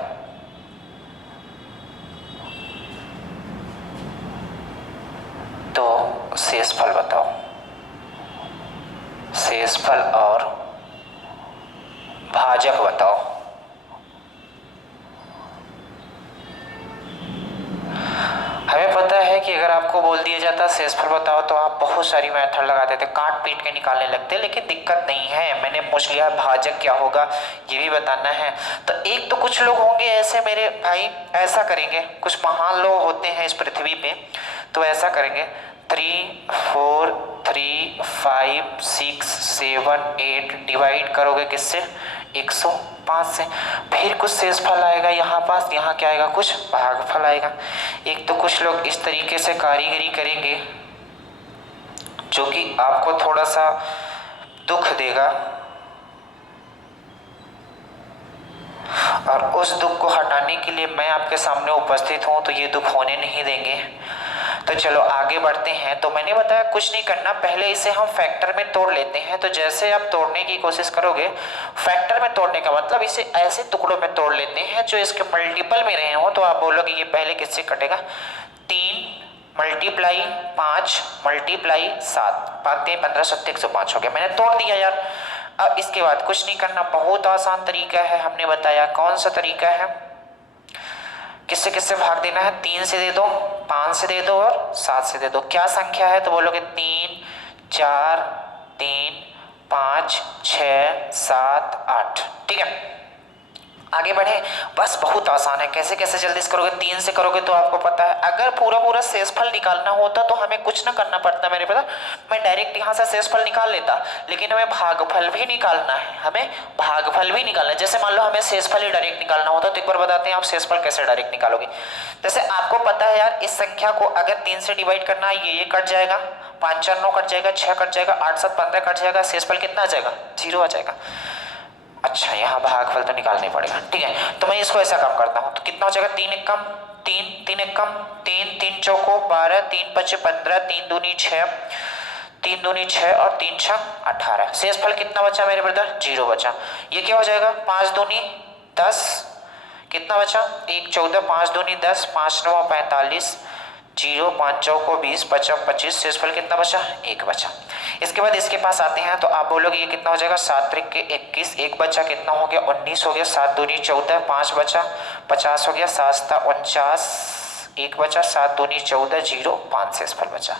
तो शेषफल बताओ। शेषफल और भाजक बताओ। हमें पता है कि अगर आपको बोल दिया जाता शेषफल बताओ तो आप बहुत सारी मेथड लगा देते, काट पीट के निकालने लगते, लेकिन दिक्कत नहीं है, मैंने पूछ लिया भाजक क्या होगा ये भी बताना है। तो एक तो कुछ लोग होंगे ऐसे मेरे भाई, ऐसा करेंगे, कुछ महान लोग होते हैं इस पृथ्वी पे, तो ऐसा करेंगे 3 4 3 5 6 7 8 डिवाइड करोगे किससे, 105 से, फिर कुछ शेषफल आएगा यहाँ पास, यहाँ क्या आएगा, कुछ भागफल आएगा। एक तो कुछ लोग इस तरीके से कारीगरी करेंगे जो कि आपको थोड़ा सा दुख देगा, और उस दुख को हटाने के लिए मैं आपके सामने उपस्थित हूं, तो ये दुख होने नहीं देंगे। तो तो चलो आगे बढ़ते हैं। तो मैंने बताया कुछ नहीं करना, पहले इसे हम फैक्टर में तोड़ लेते हैं। तो जैसे आप तोड़ने की कोशिश करोगे, फैक्टर में तोड़ने का मतलब इसे ऐसे टुकड़ों में तोड़ लेते हैं जो इसके मल्टीपल में रहे हो। तो आप बोलोगे ये पहले किससे कटेगा, 3 मल्टीप्लाई 5 मल्टीप्लाई 7, 5 3 15 7 105 हो गया। मैंने तोड़ दिया यार। अब इसके बाद कुछ नहीं करना, बहुत आसान तरीका है, हमने बताया कौन सा तरीका है। किससे किससे भाग देना है, 3 से दे दो, 5 से दे दो और 7 से दे दो। क्या संख्या है, तो बोलोगे 3 4 3 5 6 7 8। ठीक है, आगे बढ़े। बस बहुत आसान है, कैसे कैसे जल्दी से करोगे, 3 से करोगे तो आपको पता है अगर पूरा पूरा शेषफल निकालना होता तो हमें कुछ ना करना पड़ता मेरे पता, मैं डायरेक्ट यहाँ से शेषफल निकाल लेता। लेकिन हमें भागफल भी निकालना है, हमें भागफल भी निकालना है। जैसे मान लो हमें शेषफल ही डायरेक्ट निकालना होता तो एक बार बताते हैं आप शेषफल कैसे डायरेक्ट निकालोगे। जैसे आपको पता है यार, इस संख्या को अगर 3 से डिवाइड करना है, ये कट जाएगा, 5 4 9 कट जाएगा, 6 कट जाएगा, 8 7 15 कट जाएगा, शेषफल कितना आ जाएगा, 0 आ जाएगा। अच्छा, यहाँ भागफल तो निकालना ही पड़ेगा। ठीक है, तो मैं इसको ऐसा काम करता हूँ, तो कितना हो जाएगा, 3 एक कम 3 3 एक कम 3 3 चौको 12 3 5 15 3 दूनी 6 3 दूनी 6 और 3 6 18। शेषफल कितना बचा मेरे ब्रदर, 0 बचा। ये क्या हो जाएगा, 5 दूनी 10, कितना बचा 1 14, 5 दूनी 10, 5 9 45, 0 5 चौको 20 5 25, शेषफल कितना बचा, 1 बचा। इसके बाद इसके पास आते हैं तो आप बोलोगे ये कितना हो जाएगा, 7 त्रिक के 21, 1 बचा, कितना हो गया 19 हो गया, 7 दूनी 14, 5 बचा 50 हो गया, 7 सता 49, 1 बचा, 7 दूनी 14, 0 5 शेषफल बचा।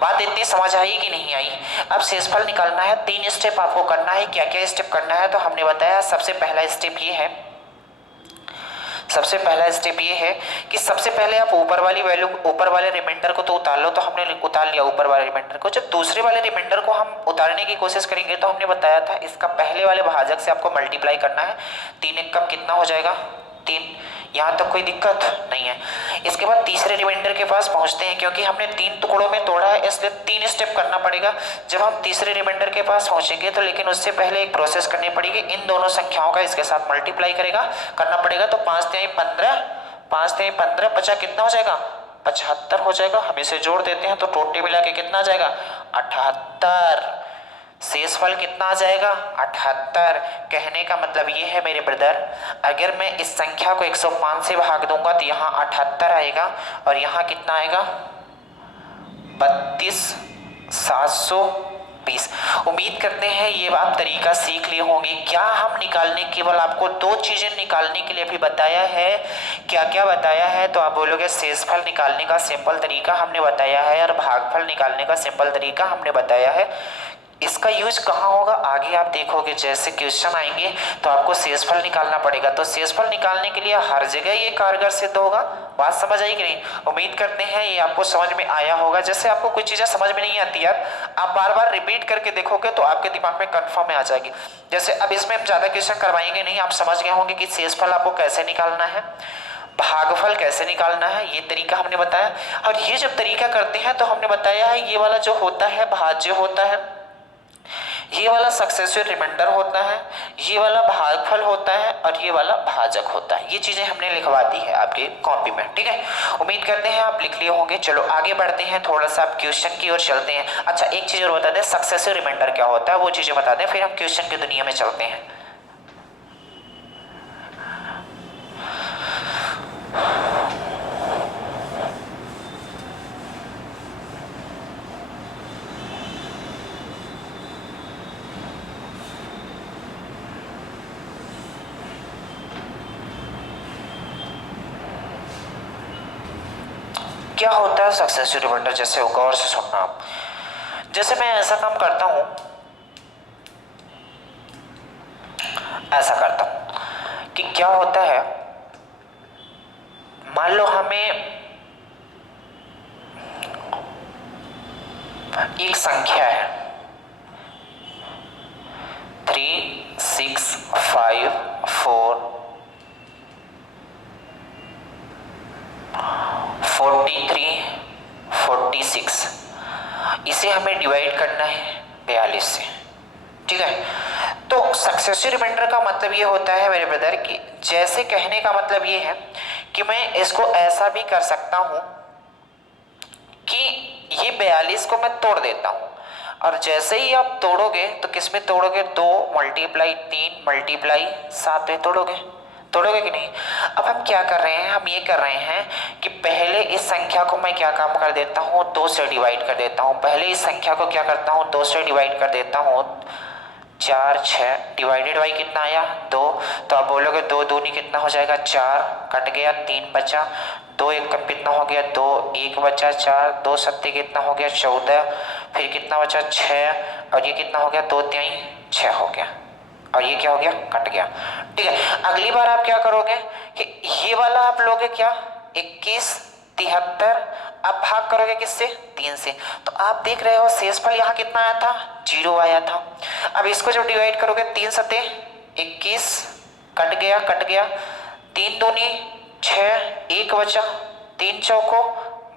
बात इतनी समझ आई कि नहीं आई। अब शेषफल निकालना है, 3 स्टेप आपको करना है। क्या क्या स्टेप करना है, तो हमने बताया सबसे पहला स्टेप ये है, सबसे पहला स्टेप ये है कि सबसे पहले आप ऊपर वाली वैल्यू, ऊपर वाले रिमाइंडर को तो उतार लो। तो हमने उतार लिया ऊपर वाले रिमाइंडर को। जब दूसरे वाले रिमाइंडर को हम उतारने की कोशिश करेंगे तो हमने बताया था इसका पहले वाले भाजक से आपको मल्टीप्लाई करना है। 3 एक कम कितना हो जाएगा, 3। यहाँ तक कोई दिक्कत नहीं है। इसके बाद तीसरे रिमाइंडर के पास पहुंचते हैं, क्योंकि हमने 3 टुकड़ों में तोड़ा है इसलिए 3 स्टेप करना पड़ेगा। जब हम तीसरे रिमाइंडर के पास पहुंचेंगे तो लेकिन उससे पहले एक प्रोसेस करनी पड़ेगी, इन दोनों संख्याओं का इसके साथ मल्टीप्लाई करना पड़ेगा। तो 5 3 15, 5 3 15 50 कितना हो जाएगा, 75 हो जाएगा। हम इसे जोड़ देते हैं तो टोटल मिला के कितना आ जाएगा, 78। शेषफल कितना आ जाएगा, 78। कहने का मतलब ये है मेरे ब्रदर, अगर मैं इस संख्या को 105 से भाग दूंगा तो यहाँ 78 आएगा और यहाँ कितना आएगा, 32,720। उम्मीद करते हैं ये आप तरीका सीख लिए होंगे। क्या हम निकालने, केवल आपको 2 चीजें निकालने के लिए अभी बताया है। क्या क्या बताया है, तो आप बोलोगे शेषफल निकालने का सिंपल तरीका हमने बताया है और भागफल निकालने का सिंपल तरीका हमने बताया है। इसका यूज कहाँ होगा, आगे आप देखोगे जैसे क्वेश्चन आएंगे तो आपको शेषफल निकालना पड़ेगा। तो शेषफल निकालने के लिए हर जगह ये कारगर सिद्ध होगा। बात समझ आई कि नहीं, उम्मीद करते हैं ये आपको समझ में आया होगा। जैसे आपको कोई चीजें समझ में नहीं आती यार, आप बार बार रिपीट करके देखोगे तो आपके दिमाग में कंफर्म में आ जाएगी। जैसे अब इसमें हम ज्यादा क्वेश्चन करवाएंगे नहीं, आप समझ गए होंगे कि शेषफल आपको कैसे निकालना है, भागफल कैसे निकालना है, ये तरीका हमने बताया। और ये जब तरीका करते हैं तो हमने बताया है ये वाला जो होता है भाज्य होता है, ये वाला सक्सेसिव रिमाइंडर होता है, ये वाला भागफल होता है और ये वाला भाजक होता है। ये चीजें हमने लिखवा दी है आपके कॉपी में। ठीक है, उम्मीद करते हैं आप लिख लिए होंगे। चलो आगे बढ़ते हैं, थोड़ा सा आप क्वेश्चन की ओर चलते हैं। अच्छा एक चीज और बता दें, सक्सेसिव रिमाइंडर क्या होता है वो चीजें बता दें, फिर हम क्वेश्चन की दुनिया में चलते हैं। क्या होता है सक्सेसिव रिमाइंडर, जैसे गौर से सुनना आप। जैसे मैं ऐसा काम करता हूं, ऐसा करता हूं कि क्या होता है, मान लो हमें एक संख्या है 3 6 5 4 43 46, इसे हमें डिवाइड करना है 42 से। ठीक है, तो सक्सेसिव रिमाइंडर का मतलब ये होता है मेरे ब्रदर कि जैसे कहने का मतलब ये है कि मैं इसको ऐसा भी कर सकता हूं कि ये 42 को मैं तोड़ देता हूँ, और जैसे ही आप तोड़ोगे तो किस में तोड़ोगे, 2 मल्टीप्लाई 3 मल्टीप्लाई 7 में तोड़ोगे कि नहीं। अब हम क्या कर रहे हैं, हम ये कर रहे हैं कि पहले इस संख्या को मैं क्या काम कर देता हूँ, 2 से डिवाइड कर देता हूँ। पहले इस संख्या को क्या करता हूँ, 2 से डिवाइड कर देता हूँ। 4 6 डिवाइडेड बाई कितना आया, 2। तो आप बोलोगे 2 दूनी कितना हो जाएगा, 4, कट गया, 3 बचा, 2 एक कम कितना हो गया, 2, 1 बचा, 4, 2 सत्ते कितना हो गया, 14, फिर कितना बचा, 6, और ये कितना हो गया, 2 तिहाई 6 हो गया, और ये क्या हो गया, कट गया। ठीक है, अगली बार आप क्या करोगे कि ये वाला आप लोगे क्या, 21 73, अब भाग करोगे किससे, 3 से। तो आप देख रहे हो शेषफल यहाँ कितना आया था, 0 आया था। अब इसको जब डिवाइड करोगे, 3 सत्ते 21, कट गया, 3 दूनी 6, 1 बचा, 3 चौको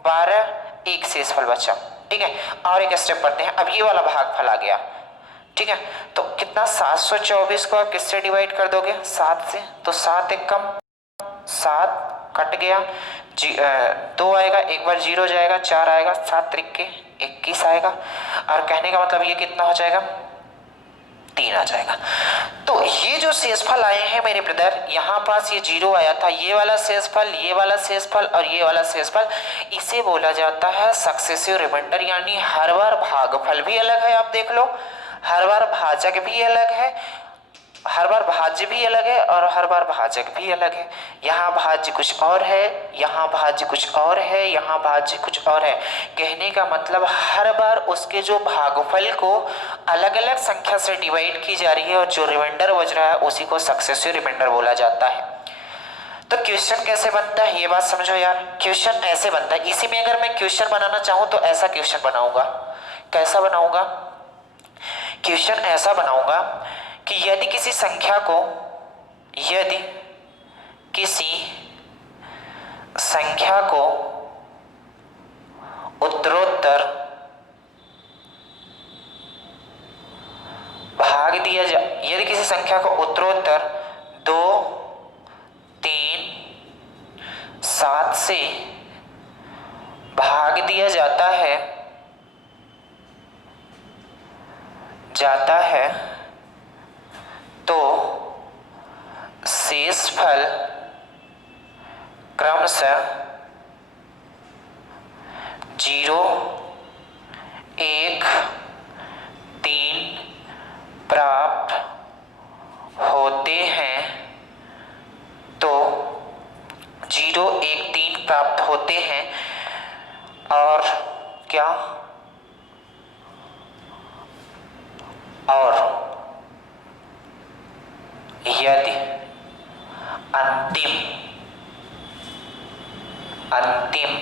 12, 1 शेषफल बचा। ठीक है, और एक स्टेप करते हैं। अब ये वाला भागफल आ गया। ठीक है, तो कितना, 724 को आप किससे डिवाइड कर दोगे, 7 से। तो 7 एक कम 7, कट गया, 2 आएगा, एक बार 0 जाएगा, 4 आएगा, 7 त्रिक 21 आएगा, और कहने का मतलब ये कितना हो जाएगा, 3 आ जाएगा। तो ये जो शेषफल आए हैं मेरे ब्रदर, यहाँ पास ये 0 आया था, ये वाला शेषफल, ये वाला शेषफल और ये वाला शेषफल, इसे बोला जाता है सक्सेसिव रिमाइंडर, यानी हर बार भागफल भी अलग है। आप देख लो, हर बार भाजक भी अलग है, हर बार भाज्य भी अलग है, और हर बार भाजक भी अलग है। यहाँ भाज्य कुछ और है, यहाँ भाज्य कुछ और है, यहाँ भाज्य कुछ और है। कहने का मतलब हर बार उसके जो भागफल को अलग अलग संख्या से डिवाइड की जा रही है, और जो रिमाइंडर बच रहा है उसी को सक्सेसिव रिमाइंडर बोला जाता है। तो क्वेश्चन कैसे बनता है ये बात समझो यार। क्वेश्चन ऐसे बनता है, इसी में अगर मैं क्वेश्चन बनाना चाहूँ तो ऐसा क्वेश्चन बनाऊंगा। कैसा बनाऊंगा, क्वेश्चन ऐसा बनाऊंगा कि यदि किसी संख्या को, यदि किसी संख्या को उत्तरोत्तर भाग दिया जाए, यदि किसी संख्या को उत्तरोत्तर 2 3 7 से भाग दिया जाता है तो शेषफल क्रमशः 0 1 3 प्राप्त होते हैं, तो 0 1 3 प्राप्त होते हैं। और क्या, और यदि अंतिम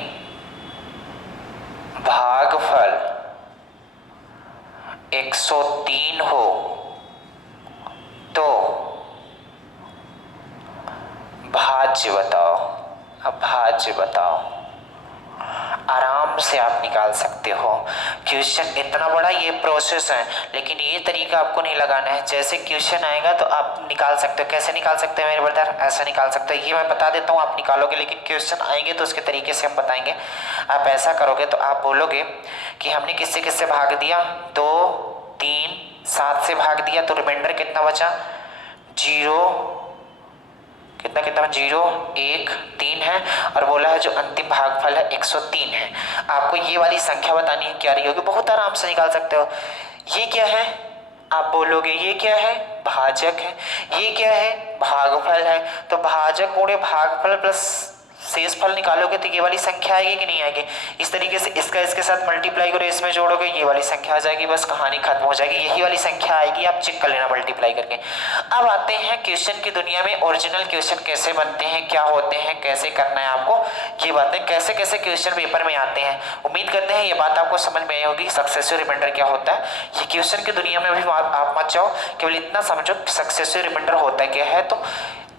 भागफल 103 हो तो भाज्य बताओ। अब भाज्य बताओ, आराम से आप निकाल सकते हो। क्वेश्चन इतना बड़ा ये प्रोसेस है, लेकिन ये तरीका आपको नहीं लगाना है। जैसे क्वेश्चन आएगा तो आप निकाल सकते हो। कैसे निकाल सकते हैं मेरे ब्रदर, ऐसा निकाल सकते हो। ये मैं बता देता हूँ, आप निकालोगे, लेकिन क्वेश्चन आएंगे तो उसके तरीके से हम बताएंगे। आप ऐसा करोगे तो आप बोलोगे कि हमने किससे किससे भाग दिया, 2 3 7 से भाग दिया, तो रिमाइंडर कितना बचा, 0 कितना 0 1 3 है, और बोला है जो अंतिम भागफल है 103 है। आपको ये वाली संख्या बतानी है, क्या रही होगी, बहुत आराम से निकाल सकते हो। ये क्या है, आप बोलोगे ये क्या है, भाजक है। ये क्या है, भागफल है। तो भाजक गुणे भागफल प्लस शेषफल निकालोगे तो ये वाली संख्या आएगी कि नहीं आएगी। इस तरीके से इसका इसके साथ मल्टीप्लाई करो, इसमें जोड़ोगे, ये वाली संख्या आ जाएगी, बस कहानी खत्म हो जाएगी। यही वाली संख्या आएगी, आप चेक कर लेना मल्टीप्लाई करके। अब आते हैं क्वेश्चन की दुनिया में। ओरिजिनल क्वेश्चन कैसे बनते हैं, क्या होते हैं, कैसे करना है आपको, ये बातें कैसे कैसे क्वेश्चन पेपर में आते हैं। उम्मीद करते हैं ये बात आपको समझ में आई होगी। सक्सेसिव रिमाइंडर क्या होता है, ये क्वेश्चन की दुनिया में भी आप मत जाओ, केवल इतना समझो सक्सेसिव रिमाइंडर होता है क्या है। तो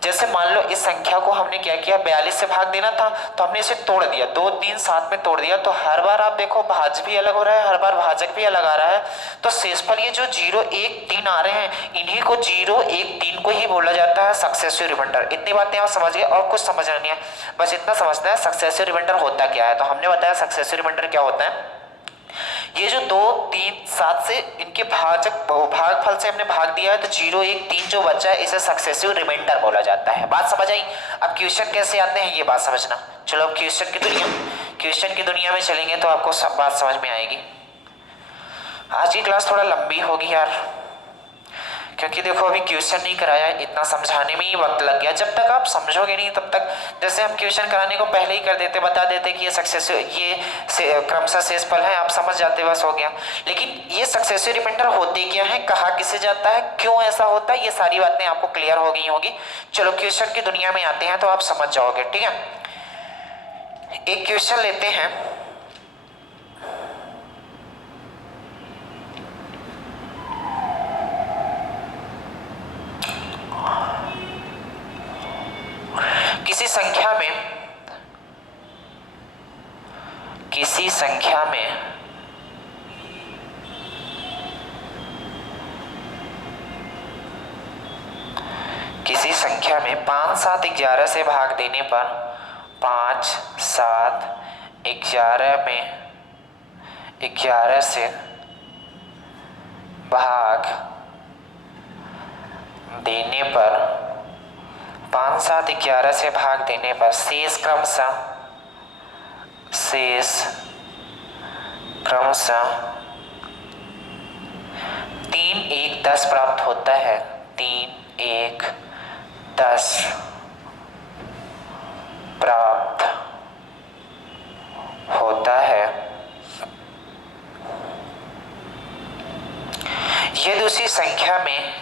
जैसे मान लो इस संख्या को हमने क्या किया, 42 से भाग देना था तो हमने इसे तोड़ दिया, 2 3 साथ में तोड़ दिया, तो हर बार आप देखो भाज्य भी अलग हो रहा है, हर बार भाजक भी अलग आ रहा है। तो शेषफल ये जो 0 1 3 आ रहे हैं, इन्हीं को 0 1 3 को ही बोला जाता है सक्सेसिव रिमाइंडर। इतनी बातें आप समझ गए और कुछ समझना नहीं है, बस इतना समझना है सक्सेसिव रिमाइंडर होता क्या है। तो हमने बताया सक्सेसिव रिमाइंडर क्या होता है, ये जो 2 3 7 से इनके भागफल से हमने भाग दिया है, तो 0 1 3 जो बचा है इसे सक्सेसिव रिमाइंडर बोला जाता है। बात समझ आई? अब क्वेश्चन कैसे आते हैं ये बात समझना। चलो अब क्वेश्चन की दुनिया में चलेंगे तो आपको सब बात समझ में आएगी। आज की क्लास थोड़ा लंबी होगी यार, क्योंकि देखो अभी क्वेश्चन नहीं कराया, इतना समझाने में ही वक्त लग गया। जब तक आप समझोगे नहीं तब तक, जैसे हम क्वेश्चन कराने को पहले ही कर देते, बता देते कि ये सक्सेसिव, ये क्रमशः शेषफल है, आप समझ जाते, बस हो गया। लेकिन ये सक्सेसिव रिमाइंडर होते क्या है, कहा किसे जाता है, क्यों ऐसा होता है, ये सारी बातें आपको क्लियर हो गई होगी। चलो क्वेश्चन की दुनिया में आते हैं तो आप समझ जाओगे, ठीक है। एक क्वेश्चन लेते हैं, किसी संख्या में 5 7 11 से भाग देने पर 5 7 11 में 11 से भाग देने पर 5 7 11 से भाग देने पर शेष क्रमशः 3 1 10 प्राप्त होता है। 3 1 10 प्राप्त होता है। यदि उसी संख्या में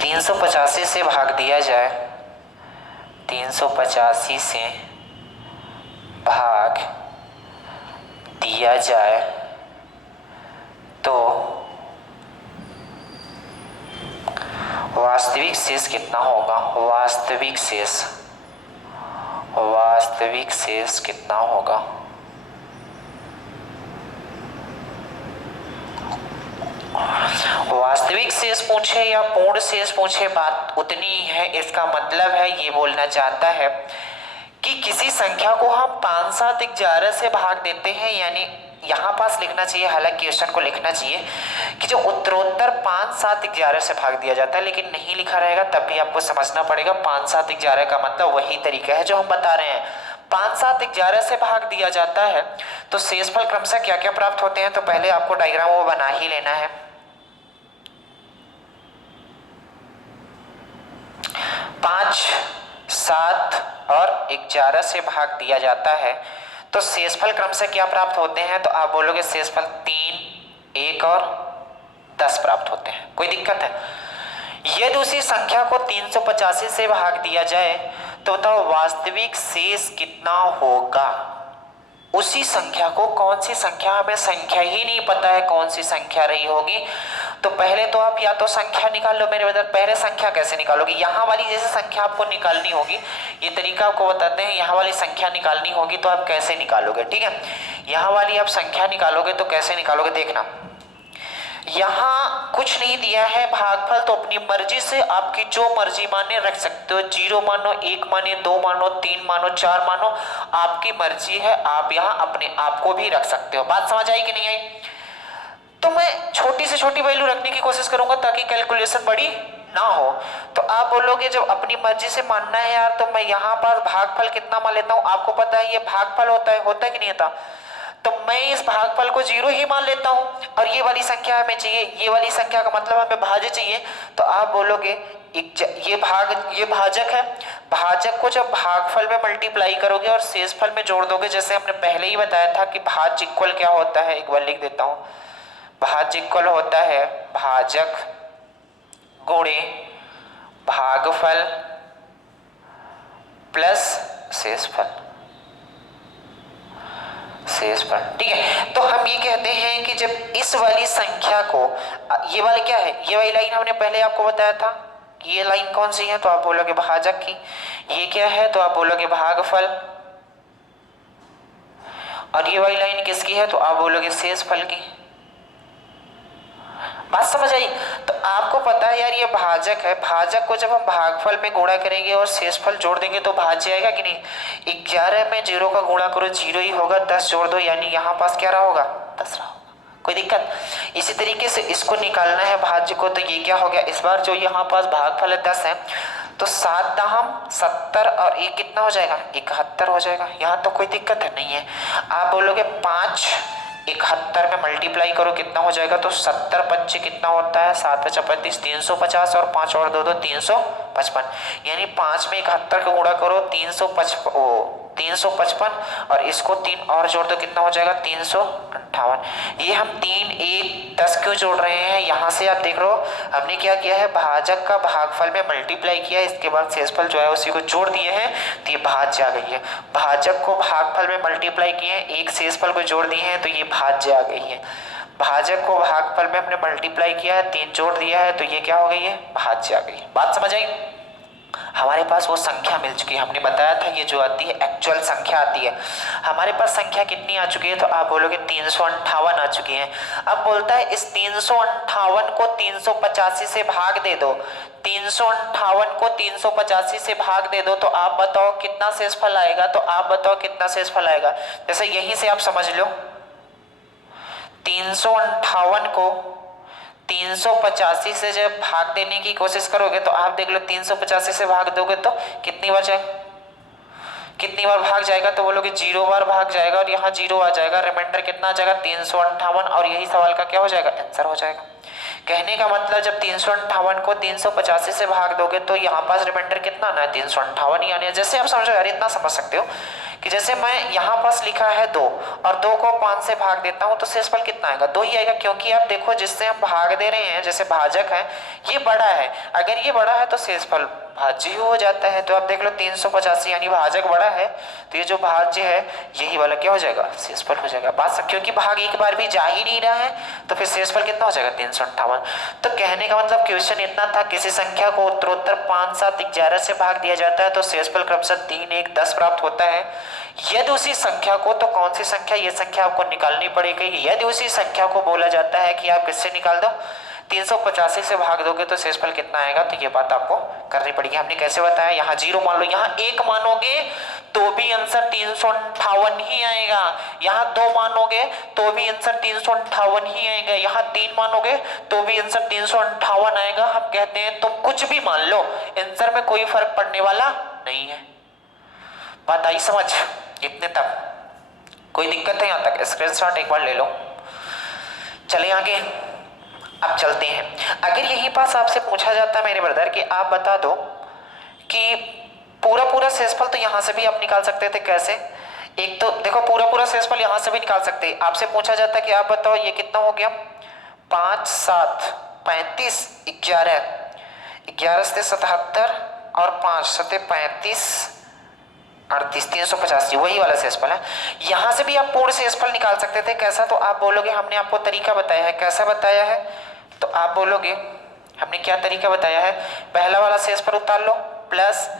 385 से भाग दिया जाए, 385 से भाग दिया जाए तो वास्तविक शेष कितना होगा? वास्तविक शेष कितना होगा? वास्तविक शेष पूछे या पूर्ण शेष पूछे, बात उतनी ही है। इसका मतलब है, ये बोलना चाहता है कि किसी संख्या को हम 5 7 11 से भाग देते हैं, यानी यहाँ पास लिखना चाहिए, हालांकि क्वेश्चन को लिखना चाहिए कि जो उत्तरोत्तर 5 7 11 से भाग दिया जाता है, लेकिन नहीं लिखा रहेगा तब भी आपको समझना पड़ेगा। 5 7 11 का मतलब वही तरीका है जो हम बता रहे हैं। 5 7 11 से भाग दिया जाता है तो शेषफल क्रमशः क्या क्या प्राप्त होते हैं, तो पहले आपको डायग्राम वो बना ही लेना है। 5 7 और 11 से भाग दिया जाता है तो शेषफल क्रमशः क्या प्राप्त होते हैं, तो आप बोलोगे शेषफल 3 1 और 10 प्राप्त होते हैं। कोई दिक्कत है? यदि उसी संख्या को 385 से भाग दिया जाए तो बताओ वास्तविक शेष कितना होगा? उसी संख्या को, कौन सी संख्या, हमें संख्या ही नहीं पता है कौन सी संख्या रही होगी, तो पहले तो आप या तो संख्या निकाल लो मेरे बदल। पहले संख्या कैसे निकालोगे? यहाँ वाली जैसे संख्या आपको निकालनी होगी, ये तरीका आपको बताते हैं। यहाँ वाली संख्या निकालनी होगी तो आप कैसे निकालोगे, ठीक है। यहाँ वाली आप संख्या निकालोगे तो कैसे निकालोगे, देखना यहाँ कुछ नहीं दिया है भागफल, तो अपनी मर्जी से आपकी जो मर्जी माने रख सकते हो। 0 मानो, 1 माने, 2 मानो, 3 मानो, 4 मानो, आपकी मर्जी है। आप यहाँ अपने आप को भी रख सकते हो। बात समझ आई कि नहीं आई? तो मैं छोटी से छोटी वैल्यू रखने की कोशिश करूंगा ताकि कैलकुलेशन बड़ी ना हो। तो आप बोलोगे जब अपनी मर्जी से मानना है यार, तो मैं यहाँ पर भागफल कितना मान लेता हूँ। आपको पता है ये भागफल होता है कि नहीं होता, तो मैं इस भागफल को 0 ही मान लेता हूं और ये वाली संख्या हमें चाहिए, ये वाली संख्या का मतलब हमें भाज्य चाहिए। तो आप बोलोगे ये भाजक है, भाजक को जब भागफल में मल्टीप्लाई करोगे और शेषफल में जोड़ दोगे, जैसे हमने पहले ही बताया था कि भाज्य इक्वल क्या होता है, एक बार लिख देता हूं। भाज्य इक्वल होता है भाजक गुणे भागफल प्लस शेषफल। शेषफल। ठीक है, तो हम ये कहते हैं कि जब इस वाली संख्या को, ये वाली क्या है, ये वाली लाइन हमने पहले आपको बताया था, ये लाइन कौन सी है, तो आप बोलोगे भाजक की। ये क्या है, तो आप बोलोगे भागफल। और ये वाली लाइन किसकी है, तो आप बोलोगे शेषफल की। बात समझ आई? तो आपको पता है यार ये भाजक है, भाजक को जब हम भागफल में गुणा करेंगे और शेषफल जोड़ देंगे तो भाज्य आएगा कि नहीं। 11 में 0 का गुणा करो 0 ही होगा, 10 जोड़ दो यानी यहाँ पास क्या रहा होगा, 10 रहा होगा। कोई दिक्कत? इसी तरीके से इसको निकालना है भाज्य को, तो ये क्या हो गया, इस बार जो यहाँ पास भागफल है 10 है, तो 7 दाहम 70 और 1 कितना हो जाएगा, 71 हो जाएगा। यहाँ तो कोई दिक्कत है नहीं है। आप बोलोगे 5 71 में मल्टीप्लाई करो कितना हो जाएगा, तो 70 25 कितना होता है, 7 5 35 350 और 5 और 2 2 355, यानी 5 में 71 का गुणा करो 355 और इसको 3 और जोड़ दो कितना हो जाएगा, 358। ये हम 3 1 10 क्यों जोड़ रहे हैं, यहाँ से आप देख रहे हो हमने क्या किया है, भाजक का भागफल में मल्टीप्लाई किया, इसके बाद शेषफल जो है उसी को जोड़ दिए हैं, तो ये भाज्य आ गई है। भाजक को भागफल में मल्टीप्लाई किए हैं, एक शेषफल को जोड़ दिए हैं, तो ये भाज्य आ गई है। भाजक को भागफल में हमने मल्टीप्लाई किया है, 3 जोड़ दिया है, तो ये क्या हो गई है, भाज्य आ गई है। बात समझ आई? हमारे पास वो संख्या मिल चुकी है, हमने बताया था ये जो आती है एक्चुअल संख्या आती है। हमारे पास संख्या कितनी आ चुकी है, तो आप बोलोगे 358 आ चुकी है। अब बोलता है इस 358 को 385 से भाग दे दो, 358 को 385 से भाग दे दो, तो आप बताओ कितना शेषफल आएगा, तो आप बताओ कितना शेषफल आएगा। जैसे यहीं से आप समझ लो, 358 को 385 से जब भाग देने की कोशिश करोगे तो आप देख लो 385 से भाग दोगे तो कितनी बार जाएगा, कितनी बार भाग जाएगा, तो बोलोगे 0 बार भाग जाएगा और यहाँ 0 आ जाएगा, रिमाइंडर कितना आ जाएगा 358, और यही सवाल का क्या हो जाएगा, आंसर हो जाएगा। कहने का मतलब जब 358 को 385 से भाग दोगे तो यहाँ पास रिमाइंडर कितना आना है, 358 ही आना है। जैसे आप समझो यार, इतना समझ सकते हो कि जैसे मैं यहाँ पास लिखा है 2 और 2 को 5 से भाग देता हूँ तो शेषफल कितना आएगा, 2 ही आएगा, क्योंकि आप देखो जिससे हम भाग दे रहे हैं, जैसे भाजक है ये बड़ा है, अगर ये बड़ा है तो शेषफल भाज्य ही हो जाता है। तो आप देख लो 385 यानी भाजक बड़ा है, तो ये जो भाज्य है यही वाला क्या हो जाएगा, शेषफल हो जाएगा। बात क्योंकि भाग एक बार भी जा ही नहीं रहा है तो फिर शेषफल कितना हो जाएगा, 358। तो कहने का मतलब क्वेश्चन इतना था, किसी संख्या को उत्तरोत्तर 5 7 11 से भाग दिया जाता है तो शेषफल क्रमशः 3 1 10 प्राप्त होता है। यदि उसी संख्या को, तो कौन सी संख्या, ये संख्या आपको निकालनी पड़ेगी। यदि उसी संख्या को बोला जाता है कि आप किससे निकाल दो, 385 से भाग दोगे तो शेषफल कितना आएगा, तो ये बात आपको करनी पड़ेगी। हमने कैसे बताया, यहाँ 0 मान लो, यहाँ 1 मानोगे तो भी आंसर 358 ही आएगा, यहाँ 2 मानोगे तो भी आंसर 358 ही आएगा, यहाँ 3 मानोगे तो भी आंसर 358 आएगा। हम कहते हैं तुम कुछ भी मान लो, आंसर में कोई फर्क पड़ने वाला नहीं है। बात आई समझ? इतने तक कोई दिक्कत है? यहाँ तक स्क्रीनशॉट एक बार ले लो। चले आगे, अब चलते हैं। अगर यही पास आपसे पूछा जाता मेरे ब्रदर कि आप बता दो कि पूरा शेषफल, तो यहाँ से भी आप निकाल सकते थे। कैसे? एक तो देखो पूरा शेषफल यहाँ से भी निकाल सकते। आपसे पूछा जाता कि आप बताओ ये कितना हो गया, 5 7 35 11 से 77 और 5 7 35 38 385, वही वाला शेषफल है। यहाँ से भी आप पूर्ण शेषफल निकाल सकते थे। कैसा? तो आप बोलोगे हमने आपको तरीका बताया है। कैसा बताया है? तो आप बोलोगे हमने क्या तरीका बताया है, पहला वाला शेषफल उतार लो प्लस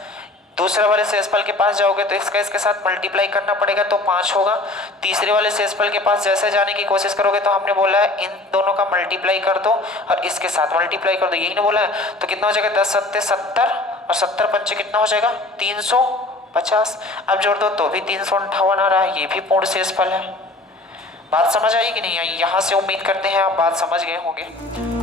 दूसरे वाले शेषफल के पास जाओगे तो इसका इसके साथ मल्टीप्लाई करना पड़ेगा तो 5 होगा। तीसरे वाले शेषफल के पास जैसे जाने की कोशिश करोगे तो हमने बोला है इन दोनों का मल्टीप्लाई कर दो और इसके साथ मल्टीप्लाई कर दो, यही ना बोला है। तो कितना हो जाएगा, 10 7 70 और 70 5 कितना हो जाएगा, 350। अब जोड़ दो तो भी 358 आ रहा है, ये भी पूर्ण शेषफल है। बात समझ आई कि नहीं आई? यहाँ से उम्मीद करते हैं आप बात समझ गए होंगे।